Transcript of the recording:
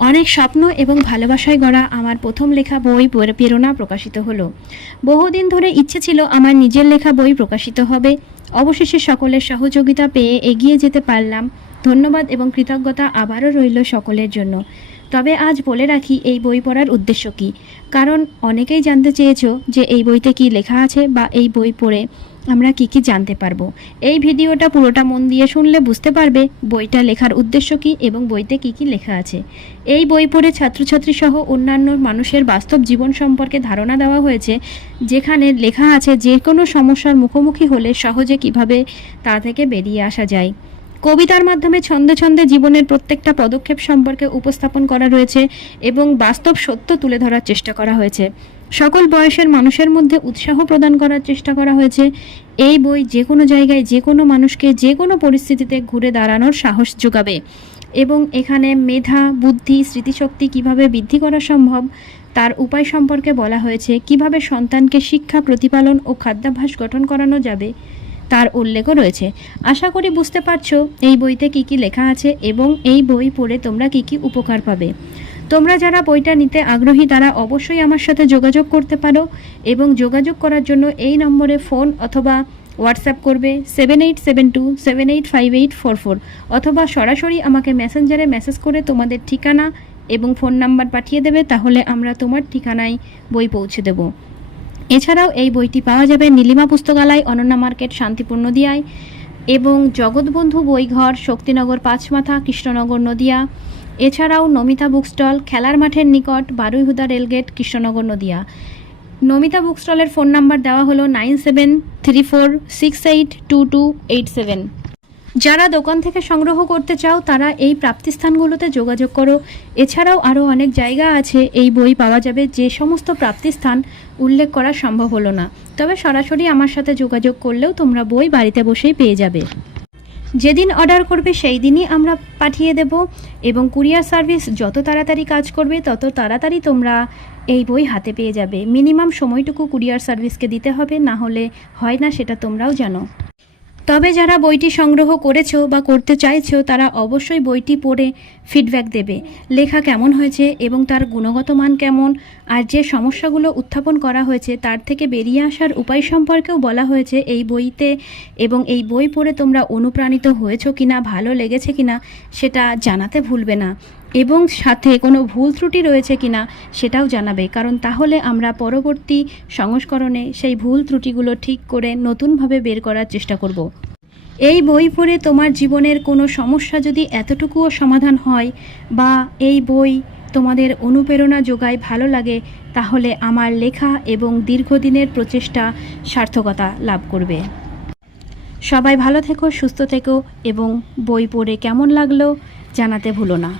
অনেক স্বপ্ন এবং ভালোবাসায় গড়া আমার প্রথম লেখা বই প্রেরণা প্রকাশিত হলো। বহুদিন ধরে ইচ্ছে ছিল আমার নিজের লেখা বই প্রকাশিত হবে। অবশেষে সকলের সহযোগিতা পেয়ে এগিয়ে যেতে পারলাম। ধন্যবাদ এবং কৃতজ্ঞতা আবারও রইল সকলের জন্য। তবে আজ বলে রাখি এই বই পড়ার উদ্দেশ্য কী, কারণ অনেকেই জানতে চেয়েছো যে এই বইতে কী লেখা আছে বা এই বই পড়ে আমরা কি কি জানতে পারবো। এই ভিডিওটা পুরোটা মন দিয়ে শুনলে বুঝতে পারবে বইটা লেখার উদ্দেশ্য কী এবং বইতে কি কি লেখা আছে। এই বই পড়ে ছাত্রছাত্রী সহ অন্যান্য মানুষের বাস্তব জীবন সম্পর্কে ধারণা দেওয়া হয়েছে, যেখানে লেখা আছে যে কোনো সমস্যার মুখোমুখি হলে সহজে কিভাবে তা থেকে বেরিয়ে আসা যায়। কবিতার মাধ্যমে ছন্দে ছন্দে জীবনের প্রত্যেকটা পদক্ষেপ সম্পর্কে উপস্থাপন করা রয়েছে এবং বাস্তব সত্য তুলে ধরার চেষ্টা করা হয়েছে। সকল বয়সের মানুষের মধ্যে উৎসাহ প্রদান করার চেষ্টা করা হয়েছে। এই বই যে কোনো জায়গায় যে কোনো মানুষকে যে কোনো পরিস্থিতিতে ঘুরে দাঁড়ানোর সাহস যোগাবে এবং এখানে মেধা, বুদ্ধি, স্মৃতিশক্তি কিভাবে বৃদ্ধি করা সম্ভব তার উপায় সম্পর্কে বলা হয়েছে। কিভাবে সন্তানকে শিক্ষা, প্রতিপালন ও খাদ্যাভ্যাস গঠন করানো যাবে তার উল্লেখও রয়েছে। আশা করি বুঝতে পারছো এই বইতে কি কি লেখা আছে এবং এই বই পড়ে তোমরা কি কি উপকার পাবে। তোমরা যারা বইটা নিতে আগ্রহী তারা অবশ্যই আমার সাথে যোগাযোগ করতে পারো এবং যোগাযোগ করার জন্য এই নম্বরে ফোন অথবা হোয়াটসঅ্যাপ করবে 7872785844 অথবা সরাসরি আমাকে মেসেঞ্জারে মেসেজ করে তোমাদের ঠিকানা এবং ফোন নাম্বার পাঠিয়ে দেবে, তাহলে আমরা তোমার ঠিকানায় বই পৌঁছে দেব। এছাড়াও এই বইটি পাওয়া যাবে নীলিমা পুস্তকালয়, অনন্যা মার্কেট, শান্তিপুর নদিয়ায় এবং জগৎবন্ধু বইঘর, শক্তিনগর, পাঁচমাথা, কৃষ্ণনগর, নদিয়া। এছাড়াও নমিতা বুক স্টল, খেলার মাঠের নিকট, বারুইহুদা রেলগেট, কৃষ্ণনগর, নদিয়া। নমিতা বুক স্টলের ফোন নাম্বার দেওয়া হলো 9734682287। যারা দোকান থেকে সংগ্রহ করতে চাও তারা এই প্রাপ্তিস্থানগুলোতে যোগাযোগ করো। এছাড়াও আরও অনেক জায়গা আছে এই বই পাওয়া যাবে, যে সমস্ত প্রাপ্তিস্থান উল্লেখ করা সম্ভব হলো না। তবে সরাসরি আমার সাথে যোগাযোগ করলেও তোমরা বই বাড়িতে বসেই পেয়ে যাবে। যেদিন অর্ডার করবে সেই দিনই আমরা পাঠিয়ে দেব এবং কুরিয়ার সার্ভিস যত তাড়াতাড়ি কাজ করবে তত তাড়াতাড়ি তোমরা এই বই হাতে পেয়ে যাবে। মিনিমাম সময়টুকু কুরিয়ার সার্ভিসকে দিতে হবে, না হলে হয় না, সেটা তোমরাও জানো। তবে যারা বইটি সংগ্রহ করেছো বা করতে চাইছো তারা অবশ্যই বইটি পড়ে ফিডব্যাক দেবে, লেখা কেমন হয়েছে এবং তার গুণগত মান কেমন, আর যে সমস্যাগুলো উত্থাপন করা হয়েছে তার থেকে বেরিয়ে আসার উপায় সম্পর্কেও বলা হয়েছে এই বইতে। এবং এই বই পড়ে তোমরা অনুপ্রাণিত হয়েছো কিনা, ভালো লেগেছে কিনা সেটা জানাতে ভুলবে না এবং সাথে কোনো ভুল ত্রুটি রয়েছে কিনা সেটাও জানাবে, কারণ তাহলে আমরা পরবর্তী সংস্করণে সেই ভুল ত্রুটিগুলো ঠিক করে নতুনভাবে বের করার চেষ্টা করব। এই বই পড়ে তোমার জীবনের কোনো সমস্যা যদি এতটুকুও সমাধান হয় বা এই বই তোমাদের অনুপ্রেরণা যোগায়, ভালো লাগে, তাহলে আমার লেখা এবং দীর্ঘদিনের প্রচেষ্টা সার্থকতা লাভ করবে। সবাই ভালো থেকো, সুস্থ থেকো এবং বই পড়ে কেমন লাগলো জানাতে ভুলো না।